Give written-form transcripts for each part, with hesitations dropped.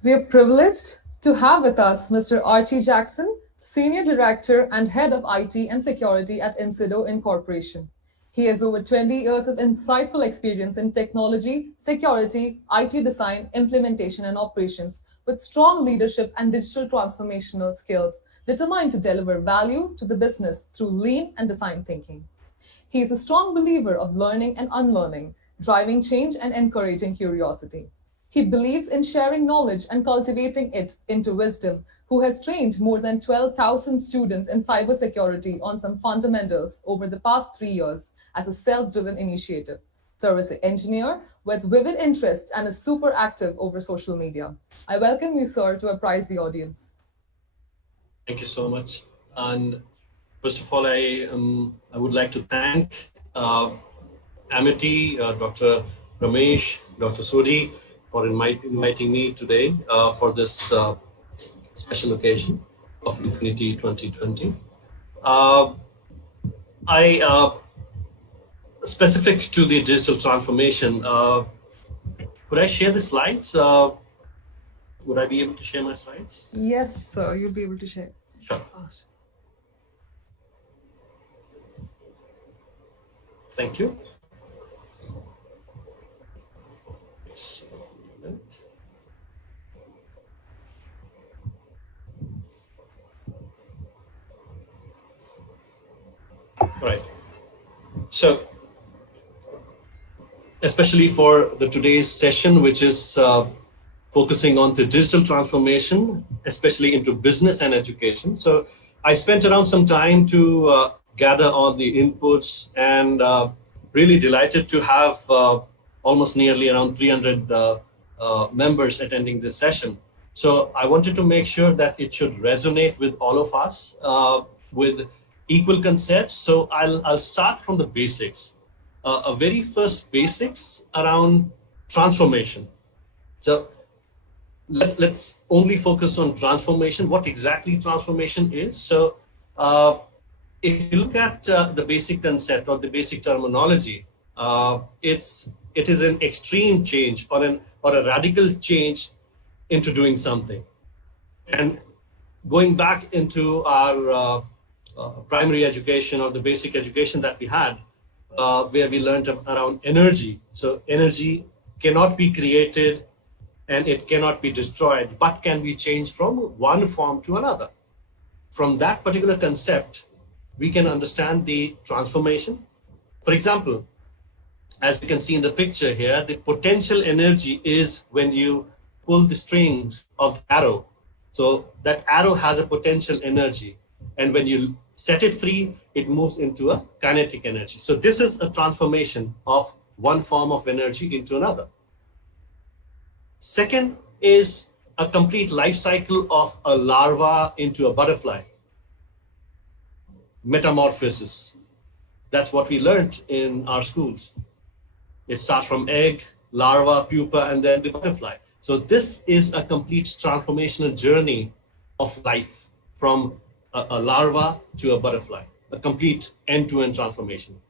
We are privileged to have with us Mr. Archie Jackson, Senior Director and Head of IT and Security at Incido Incorporation. He has over 20 years of insightful experience in technology, security, IT design, implementation, and operations, with strong leadership and digital transformational skills, determined to deliver value to the business through lean and design thinking. He is a strong believer of learning and unlearning, driving change and encouraging curiosity. He believes in sharing knowledge and cultivating it into wisdom, who has trained more than 12,000 students in cybersecurity on some fundamentals over the past 3 years as a self driven initiative. Service engineer with vivid interests and is super active over social media. I welcome you, sir, to apprise the audience. Thank you so much. And first of all, I would like to thank Amity, Dr. Ramesh, Dr. Suri for inviting me today for this special occasion of Infinity 2020. Uh, I Specific to the digital transformation. Could I share the slides? Would I be able to share my slides? Yes, sir, you'll be able to share. Sure. Thank you. Right. So, especially for the today's session, which is focusing on the digital transformation, especially into business and education. So, I spent around some time to gather all the inputs, and really delighted to have almost nearly around 300 members attending this session. So I wanted to make sure that it should resonate with all of us with equal consent. So I'll start from the basics. A very first basics around transformation. So let's only focus on transformation. What exactly transformation is? So if you look at the basic concept or the basic terminology, it is an extreme change or a radical change into doing something. And going back into our primary education or the basic education that we had, where we learned around energy. So energy cannot be created and it cannot be destroyed, but can be changed from one form to another. From that particular concept, we can understand the transformation. For example, as you can see in the picture here, the potential energy is when you pull the strings of the arrow. So that arrow has a potential energy. And when you set it free, it moves into a kinetic energy. So this is a transformation of one form of energy into another. Second is a complete life cycle of a larva into a butterfly. Metamorphosis. That's what we learned in our schools. It starts from egg, larva, pupa, and then the butterfly. So this is a complete transformational journey of life from a larva to a butterfly, a complete end-to-end transformation.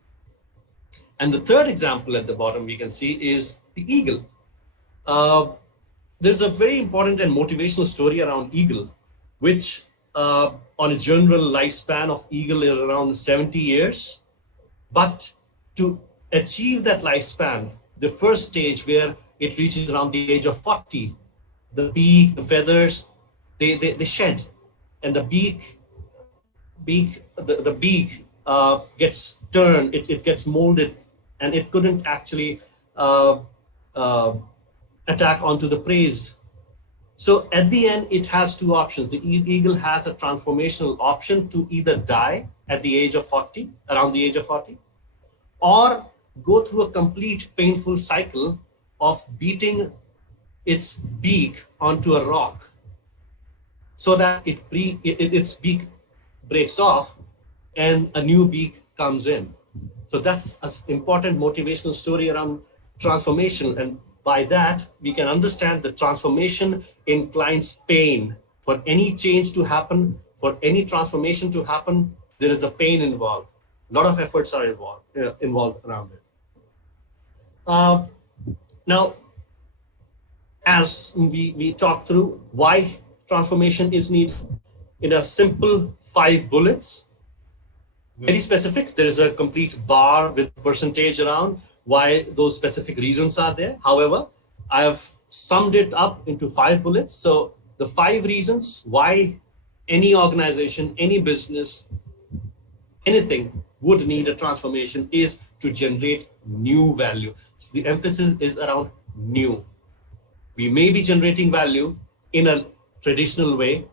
And the third example at the bottom we can see is the eagle. There's a very important and motivational story around eagle, which on a general lifespan of eagle is around 70 years. But to achieve that lifespan, the first stage where it reaches around the age of 40, the beak, the feathers, they shed, and the beak gets turned, it gets molded, and it couldn't actually attack onto the prey. So at the end, it has two options. The eagle has a transformational option to either die at the age of 40, around the age of 40, or go through a complete painful cycle of beating its beak onto a rock so that its beak breaks off and a new beak comes in. So that's an important motivational story around transformation. And by that, we can understand the transformation inclines pain. For any change to happen, for any transformation to happen, there is a pain involved. A lot of efforts are involved around it. Now, as we talk through why transformation is needed in a simple 5 bullets, very specific. There is a complete bar with percentage around why those specific reasons are there. However, I have summed it up into 5 bullets. So the 5 reasons why any organization, any business, anything would need a transformation is to generate new value. So the emphasis is around new. We may be generating value in a traditional way.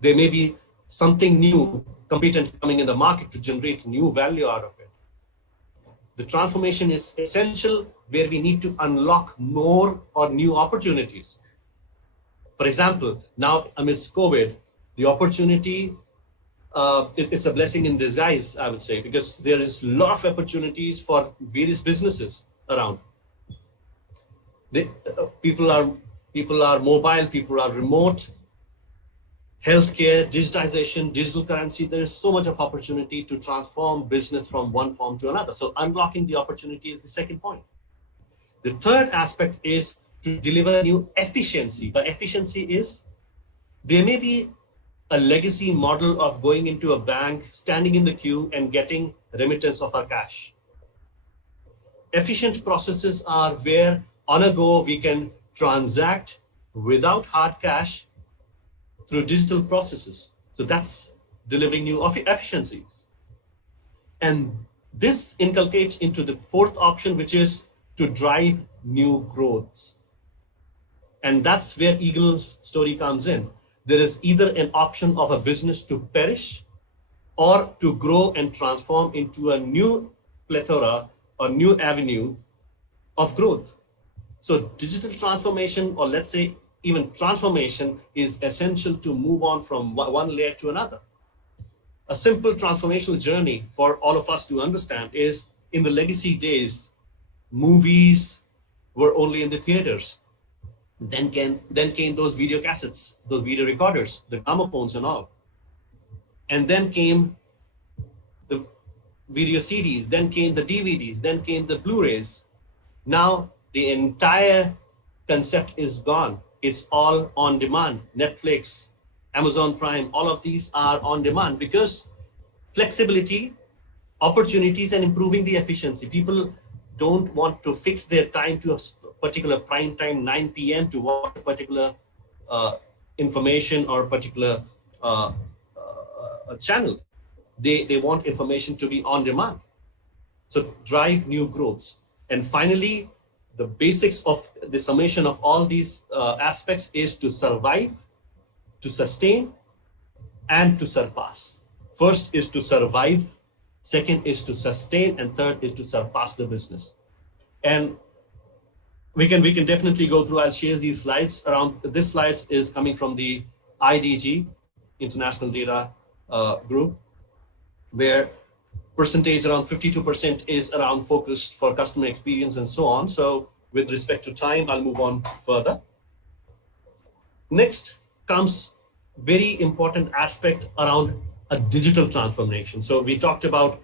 There may be something new, competent coming in the market to generate new value out of it. The transformation is essential where we need to unlock more or new opportunities. For example, now amidst COVID, the opportunity, it's a blessing in disguise, I would say, because there is a lot of opportunities for various businesses around. They, people are mobile, people are remote, healthcare, digitization, digital currency. There is so much of opportunity to transform business from one form to another. So unlocking the opportunity is the second point. The third aspect is to deliver new efficiency. By efficiency is there may be a legacy model of going into a bank, standing in the queue and getting remittance of our cash. Efficient processes are where on a go we can transact without hard cash through digital processes. So that's delivering new efficiencies. And this inculcates into the fourth option, which is to drive new growth. And that's where Eagle's story comes in. There is either an option of a business to perish or to grow and transform into a new plethora or new avenue of growth. So digital transformation, or let's say even transformation, is essential to move on from one layer to another. A simple transformational journey for all of us to understand is in the legacy days, movies were only in the theaters. Then came those video cassettes, those video recorders, the gramophones and all. And then came the video CDs, then came the DVDs, then came the Blu-rays. Now the entire concept is gone. It's all on demand. Netflix, Amazon Prime, all of these are on demand because flexibility, opportunities, and improving the efficiency. People don't want to fix their time to a particular prime time, 9 p.m. to watch a particular information or particular channel. They want information to be on demand. So drive new growths. And finally, the basics of the summation of all these aspects is to survive, to sustain, and to surpass. First is to survive, second is to sustain, and third is to surpass the business. And we can definitely go through. I'll share these slides around. This slide is coming from the IDG, International Data Group, where percentage around 52% is around focused for customer experience and so on. So with respect to time, I'll move on further. Next comes very important aspect around a digital transformation. So we talked about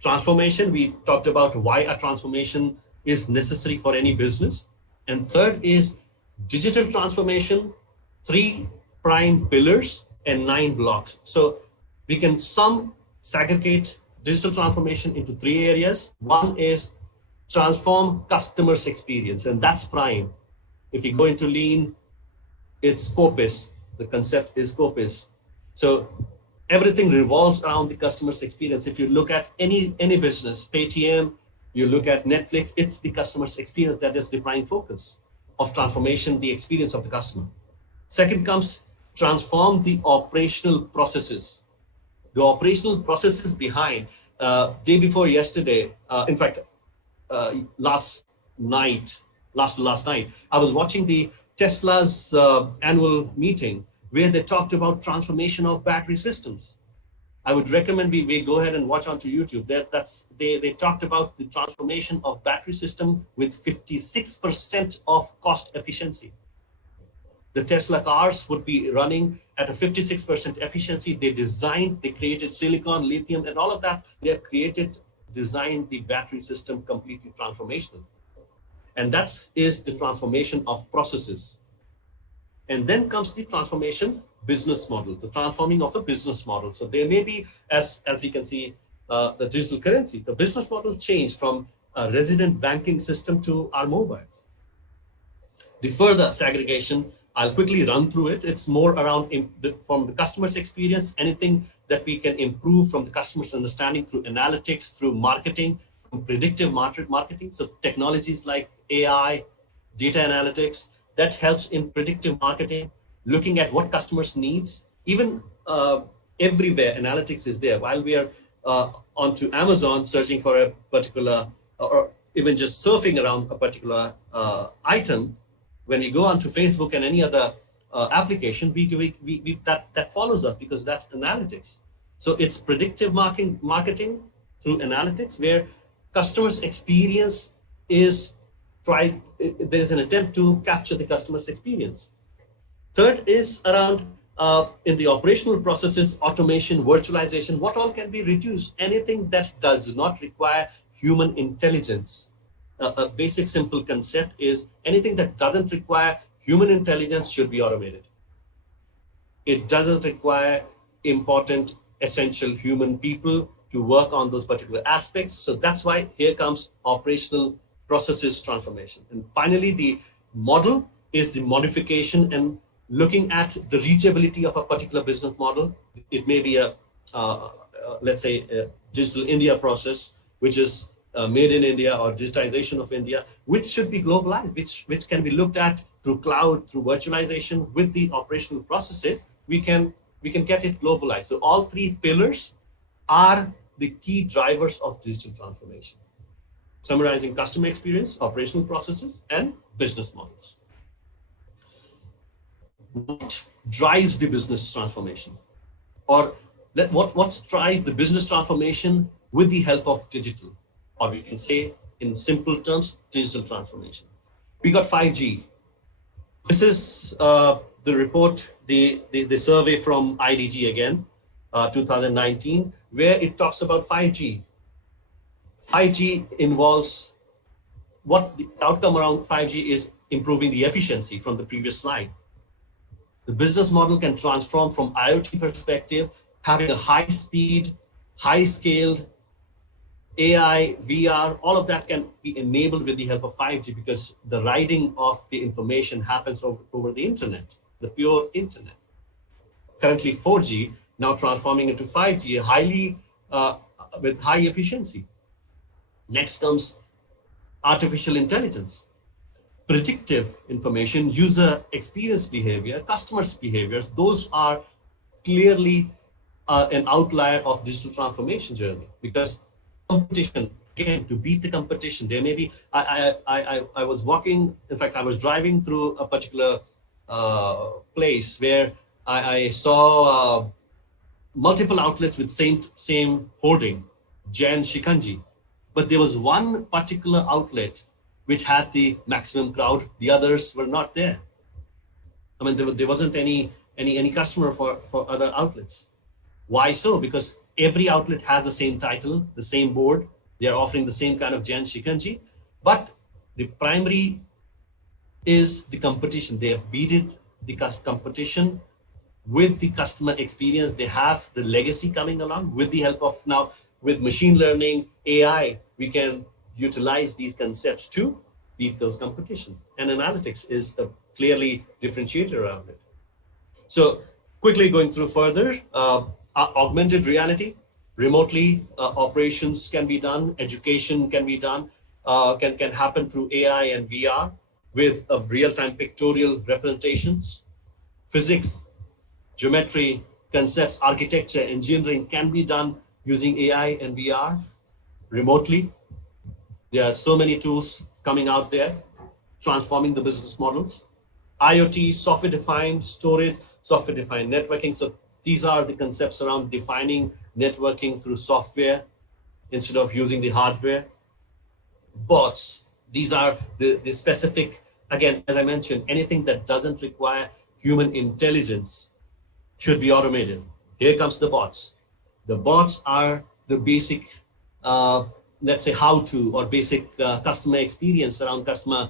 transformation. We talked about why a transformation is necessary for any business. And third is digital transformation, 3 prime pillars and 9 blocks. So we can segregate digital transformation into 3 areas. One is transform customers' experience, and that's prime. If you go into lean, it's Scopus. The concept is Scopus. So everything revolves around the customer's experience. If you look at any business, Paytm, you look at Netflix, it's the customer's experience that is the prime focus of transformation, the experience of the customer. Second comes transform the operational processes. The operational processes behind, day before yesterday, in fact, last night, I was watching the Tesla's annual meeting where they talked about transformation of battery systems. I would recommend we go ahead and watch onto YouTube. They talked about the transformation of battery system with 56% of cost efficiency. The Tesla cars would be running at a 56% efficiency. They created silicon, lithium, and all of that. They have designed the battery system completely transformational. And that is the transformation of processes. And then comes the transformation business model, the transforming of a business model. So there may be, as we can see, the digital currency, the business model changed from a resident banking system to our mobiles. The further segregation, I'll quickly run through it. It's more around from the customer's experience, anything that we can improve from the customer's understanding through analytics, through marketing, from predictive marketing. So technologies like AI, data analytics, that helps in predictive marketing, looking at what customers needs. Even everywhere analytics is there. While we are onto Amazon searching for a particular, or even just surfing around a particular item, when we go onto Facebook and any other application, that follows us because that's analytics. So it's predictive marketing through analytics, where customers' experience is tried. There is an attempt to capture the customer's experience. Third is around in the operational processes, automation, virtualization, what all can be reduced? Anything that does not require human intelligence. A basic simple concept is anything that doesn't require human intelligence should be automated. It doesn't require important, essential human people to work on those particular aspects. So that's why here comes operational processes transformation. And finally, the model is the modification and looking at the reachability of a particular business model. It may be a, let's say, a digital India process, which is made in India, or digitization of India, which should be globalized, which can be looked at through cloud, through virtualization. With the operational processes, we can get it globalized. So all three pillars are the key drivers of digital transformation, summarizing customer experience, operational processes, and business models. What drives the business transformation? Or what drives the business transformation with the help of digital? Or we can say in simple terms, digital transformation. We got 5G. This is the report, the survey from IDG again, 2019, where it talks about 5G. 5G involves, what the outcome around 5G is improving the efficiency from the previous slide. The business model can transform from IoT perspective, having a high speed, high scaled AI, VR, all of that can be enabled with the help of 5G, because the writing of the information happens over the internet, the pure internet. Currently 4G, now transforming into 5G, highly with high efficiency. Next comes artificial intelligence, predictive information, user experience behavior, customers' behaviors. Those are clearly an outlier of digital transformation journey, because competition, again, to beat the competition, there may be, I was walking, in fact, I was driving through a particular place where I saw multiple outlets with same hoarding, Jain Shikanji. But there was one particular outlet which had the maximum crowd, the others were not there. I mean, there wasn't any customer for other outlets. Why so? Because every outlet has the same title, the same board, they are offering the same kind of Jain Shikanji, but the primary is the competition. They have beaten the competition with the customer experience. They have the legacy coming along. With the help of now, with machine learning, AI, we can utilize these concepts to beat those competition. And analytics is a clearly differentiator around it. So quickly going through further, augmented reality, remotely operations can be done, education can be done, can happen through AI and VR with real-time pictorial representations. Physics, geometry, concepts, architecture, engineering can be done using AI and VR remotely. There are so many tools coming out there, transforming the business models. IoT, software-defined storage, software-defined networking. So these are the concepts around defining networking through software instead of using the hardware. Bots, these are the specific, again, as I mentioned, anything that doesn't require human intelligence should be automated. Here comes the bots. The bots are the basic let's say, how to or basic customer experience around customer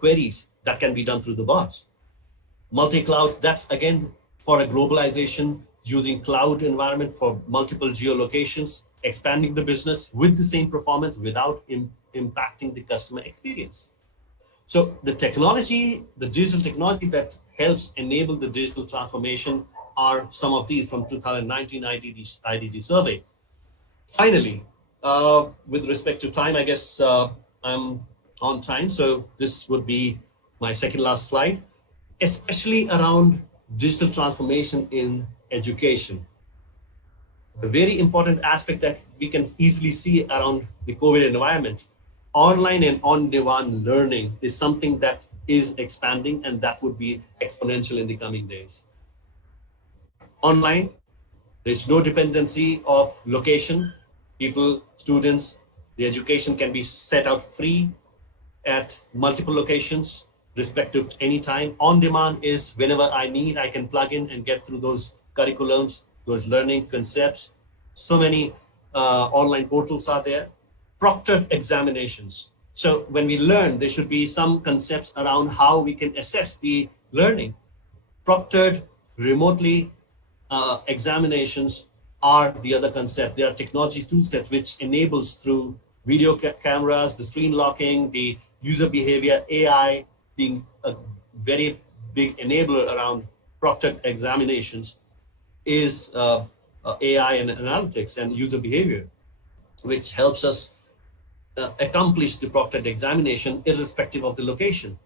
queries that can be done through the bots. Multi-cloud, that's again for a globalization, using cloud environment for multiple geolocations, expanding the business with the same performance without impacting the customer experience. So the technology, the digital technology that helps enable the digital transformation are some of these from 2019 IDG survey. Finally, with respect to time, I guess I'm on time. So this would be my second last slide, especially around digital transformation in education. A very important aspect that we can easily see around the COVID environment, online and on-demand learning is something that is expanding, and that would be exponential in the coming days. Online, there's no dependency of location. People, students, the education can be set out free at multiple locations, respective to any time. On demand is whenever I need, I can plug in and get through those curriculums, those learning concepts. So many online portals are there. Proctored examinations. So when we learn, there should be some concepts around how we can assess the learning. Proctored, remotely examinations are the other concept. There are technology toolsets which enables through video cameras, the screen locking, the user behavior, AI being a very big enabler around proctored examinations is AI and analytics and user behavior, which helps us accomplish the proctored examination irrespective of the location.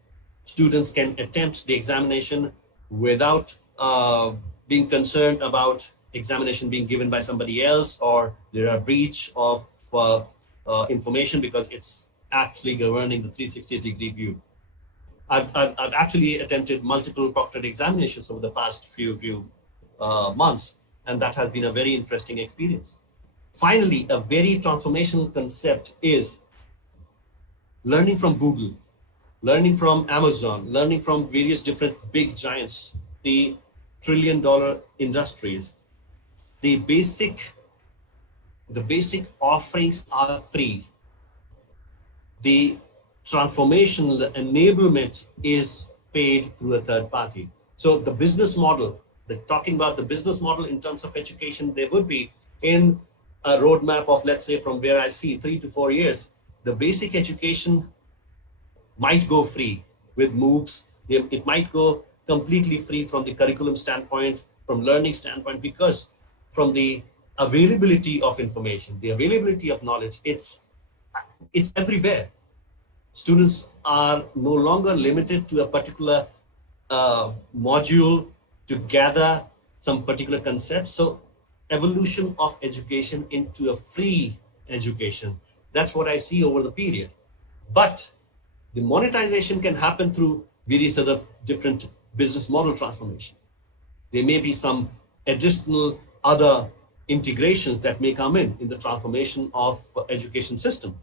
Students can attempt the examination without being concerned about examination being given by somebody else or there are breach of information, because it's actually governing the 360-degree view. I've actually attempted multiple proctored examinations over the past few months, and that has been a very interesting experience. Finally, a very transformational concept is learning from Google, learning from Amazon, learning from various different big giants, the trillion-dollar industries. The basic offerings are free. The transformation, the enablement is paid through a third party. So the business model, talking about the business model in terms of education, there would be in a roadmap of, let's say, from where I see 3 to 4 years, the basic education might go free with MOOCs. It might go completely free from the curriculum standpoint, from learning standpoint, because from the availability of information, the availability of knowledge, it's everywhere. Students are no longer limited to a particular module to gather some particular concepts. So evolution of education into a free education, that's what I see over the period. But the monetization can happen through various other different business model transformation. There may be some additional other integrations that may come in the transformation of education system.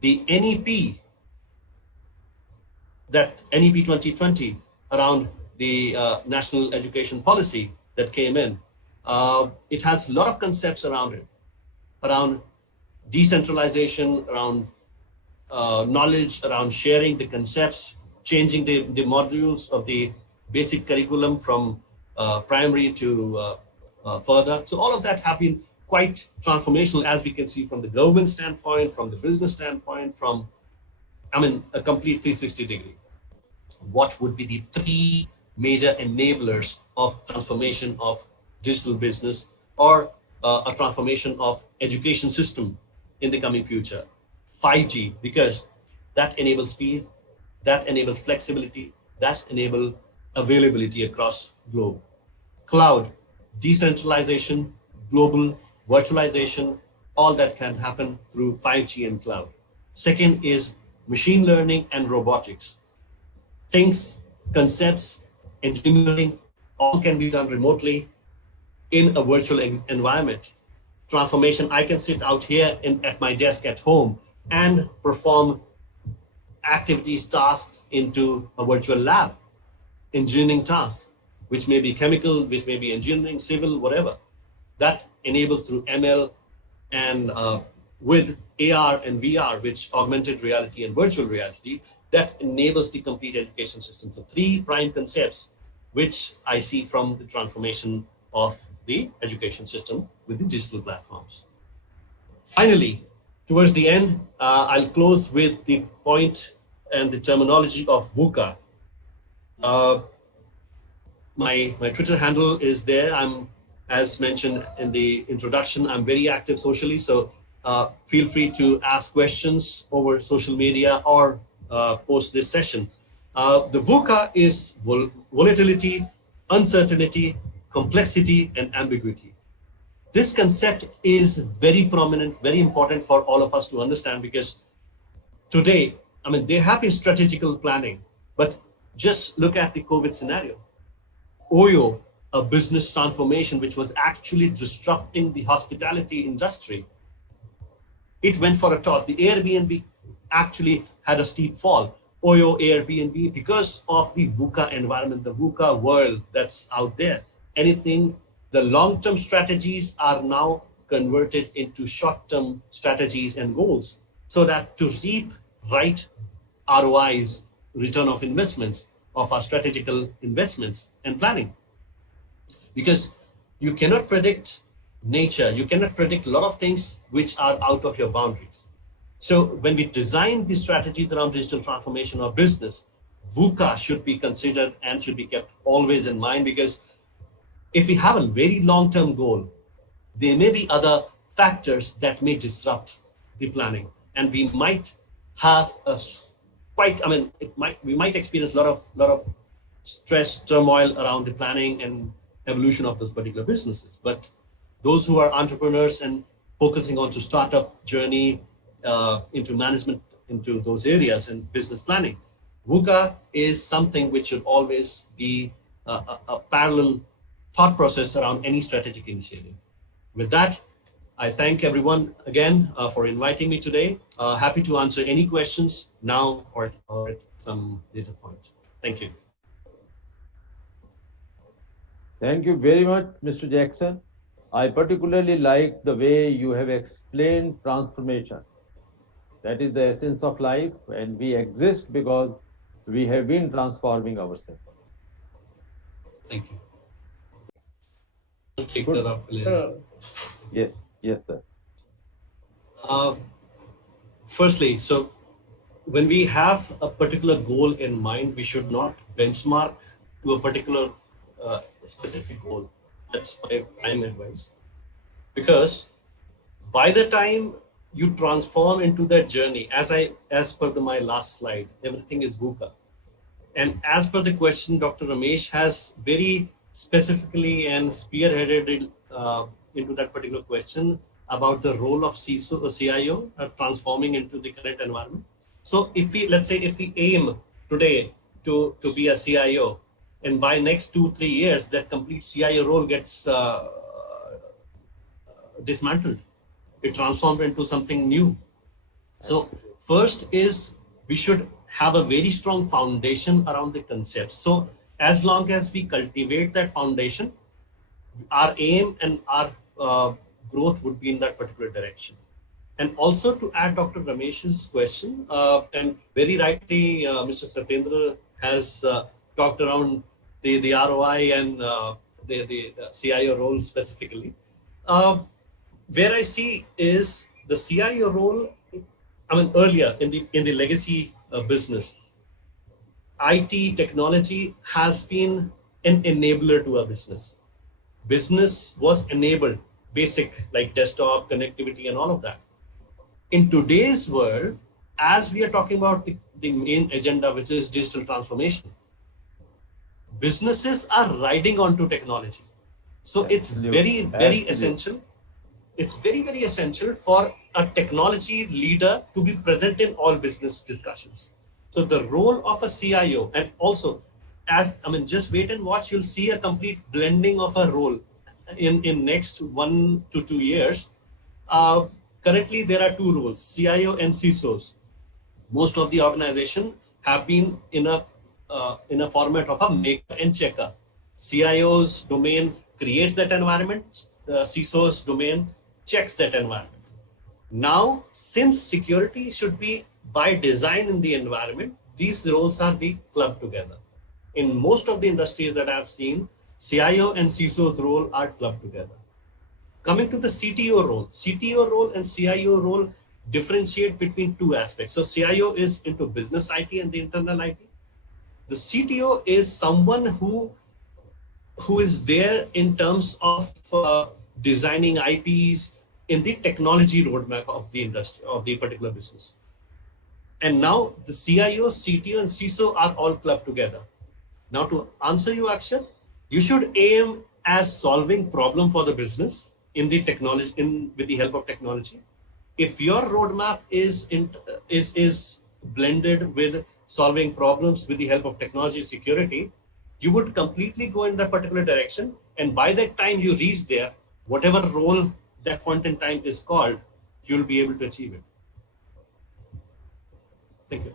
The NEP, that NEP 2020 around the national education policy that came in, it has a lot of concepts around it, around decentralization, around knowledge, around sharing the concepts, changing the modules of the basic curriculum from primary to further. So all of that have been quite transformational, as we can see from the government standpoint, from the business standpoint, from, a complete 360 degree. What would be the 3 major enablers of transformation of digital business or a transformation of education system in the coming future? 5G, because that enables speed, that enables flexibility, that enables availability across globe. Cloud, decentralization, global virtualization, all that can happen through 5G and cloud. Second is machine learning and robotics. Things, concepts, engineering, all can be done remotely in a virtual environment. Transformation, I can sit out here at my desk at home and perform activities, tasks into a virtual lab, engineering tasks, which may be chemical, which may be engineering, civil, whatever. That enables through ML and with AR and VR, which augmented reality and virtual reality, that enables the complete education system. So three prime concepts, which I see from the transformation of the education system with the digital platforms. Finally, towards the end, I'll close with the point and the terminology of VUCA. My Twitter handle is there. I'm, as mentioned in the introduction, I'm very active socially. So feel free to ask questions over social media or post this session. The VUCA is volatility, uncertainty, complexity, and ambiguity. This concept is very prominent, very important for all of us to understand, because today, I mean, there have been strategical planning, but just look at the COVID scenario. OYO, a business transformation which was actually disrupting the hospitality industry, it went for a toss. The Airbnb actually had a steep fall. OYO, Airbnb, because of the VUCA environment, the VUCA world that's out there. Anything, the long-term strategies are now converted into short-term strategies and goals, so that to reap right ROIs, return of investments, of our strategical investments and planning. Because you cannot predict nature, you cannot predict a lot of things which are out of your boundaries. So when we design these strategies around digital transformation or business, VUCA should be considered and should be kept always in mind, because if we have a very long-term goal, there may be other factors that may disrupt the planning, and we might have a quite, I mean, we might experience a lot of stress, turmoil around the planning and evolution of those particular businesses. But those who are entrepreneurs and focusing on to startup journey, into management, into those areas and business planning, VUCA is something which should always be a parallel thought process around any strategic initiative. With that, I thank everyone again for inviting me today. Happy to answer any questions now or at some later point. Thank you. Thank you very much, Mr. Jackson. I particularly like the way you have explained transformation. That is the essence of life, and we exist because we have been transforming ourselves. Thank you. I'll take Good. that up later. Yes, yes, sir. Firstly, so when we have a particular goal in mind, we should not benchmark to a particular specific goal. That's my prime advice. Because by the time you transform into that journey, as per my last slide, everything is VUCA. And as per the question, Dr. Ramesh has very specifically and spearheaded into that particular question about the role of CISO or CIO transforming into the current environment. So if we, let's say, if we aim today to be a CIO, and by next 2-3 years, that complete CIO role gets dismantled, it transformed into something new. So first is we should have a very strong foundation around the concepts. So as long as we cultivate that foundation, our aim and our growth would be in that particular direction. And also to add Dr. Ramesh's question, and very rightly, Mr. Satyendra has talked around the ROI and the CIO role specifically. Where I see is the CIO role, I mean, earlier in the legacy business, IT technology has been an enabler to a business. Business was enabled, basic like desktop connectivity and all of that. In today's world, as we are talking about the main agenda, which is digital transformation, businesses are riding onto technology. So it's very, very essential. It's very, very essential for a technology leader to be present in all business discussions. So the role of a CIO, and also, just wait and watch, you'll see a complete blending of a role in next 1 to 2 years. Currently, there are two roles, CIO and CISOs. Most of the organization have been in a format of a maker and checker. CIO's domain creates that environment, CISO's domain checks that environment. Now, since security should be by design in the environment, these roles are being clubbed together. In most of the industries that I've seen, CIO and CISO's role are clubbed together. Coming to the CTO role and CIO role differentiate between two aspects. So CIO is into business IT and the internal IT. The CTO is someone who is there in terms of designing IPs in the technology roadmap of the industry, of the particular business. And now the CIO, CTO, and CISO are all clubbed together. Now to answer you, Akshat, you should aim as solving problem for the business in the technology, with the help of technology. If your roadmap is blended with solving problems with the help of technology security, you would completely go in that particular direction. And by that time you reach there, whatever role that point in time is called, you'll be able to achieve it. Thank you.